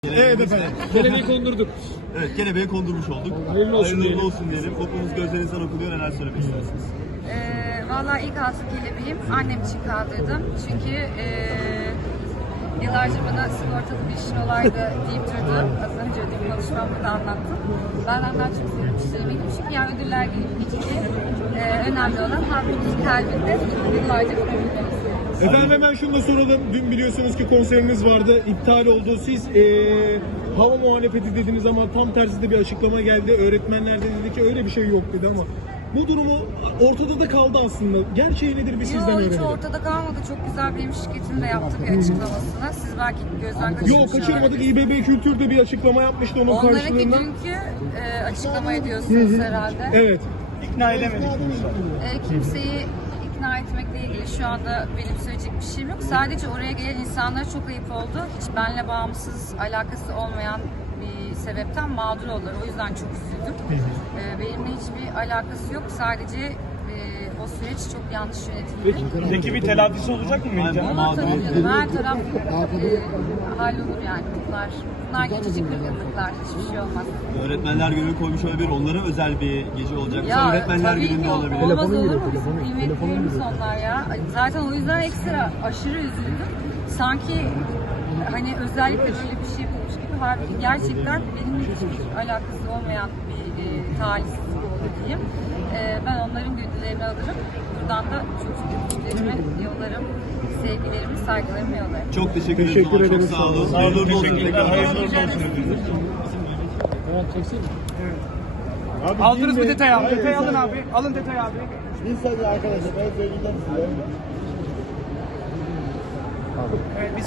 Evet efendim. Kelebeği kondurduk. Evet, kelebeği kondurmuş olduk. Hayırlı olsun diyelim. olsun diyelim. Okulunuz gözlerinizden okunuyor. Neler söylemek istersiniz? Vallahi ilk altın kelebeğim annem için kaldırdım. Çünkü yıllarca bana sigortalı bir işin olaydı deyip durdu. Az önce ödül konuşmamda da anlattım. Benden daha çok sevmiştir eminim. Çünkü yani ödüller gelip geçici. Önemli olan halkımızın kalbinde yıllarca kurabilmemiz. Efendim hemen şunu da soralım. Dün biliyorsunuz ki konseriniz vardı. İptal oldu. Siz hava muhalefeti dediniz ama tam tersi de bir açıklama geldi. Öğretmenler de dedi ki öyle bir şey yok dedi ama bu durumu ortada da kaldı aslında. Gerçeği nedir bir sizden Yok, hiç öğrenelim. ortada kalmadı. Çok güzel benim şirketim de yaptı bir açıklamasını. Siz belki gözden kaçırmışsınız. Yok kaçırmadık. İBB Kültür de bir açıklama yapmıştı onun Onlarınki karşılığında. dünkü açıklama ediyorsunuz herhalde. Evet. İkna edemedik. Kimseyi ikna etmekle ilgili şu anda benim söyleyecek bir şeyim yok. Sadece oraya gelen insanlara çok ayıp oldu. Hiç benimle bağımsız, alakası olmayan bir sebepten mağdur oldular. O yüzden çok üzüldüm. Benimle hiçbir alakası yok. Sadece o süreç çok yanlış yönetildi. Peki bir telafisi olacak mı Melike Hanım? Olur tabii canım. Her taraf hallolur yani. Bunlar geçici kırgınlıklar. Hiçbir şey olmaz. Öğretmenler günü koymuş olabilir. Onlara özel bir gece olacak. Öğretmenler tabii gününde ki olabilir. olmaz olur mu? Bizim kıymetlilerimiz onlar ya. Zaten o yüzden ekstra aşırı üzüldüm. Sanki hani özellikle böyle bir şey bulmuş gibi. Halbuki gerçekten benimle hiçbir alakası olmayan bir talihsizlik oldu diyeyim. Ben onların gönüllerini alırım. Buradan da çocuklarıma yollarım. Sevgilerimi, saygılarımı yollarım. Çok teşekkür ederim. Çok ederim. sağ olun. Sağ olun, Hayırlı olsun. teşekkürler. Hayırlı olsun. Aldınız mı detayı abi? Detayı alın abi. Alın detayı abi. Bir saniye arkadaşlar ben söyleyeceğim size. Evet, biz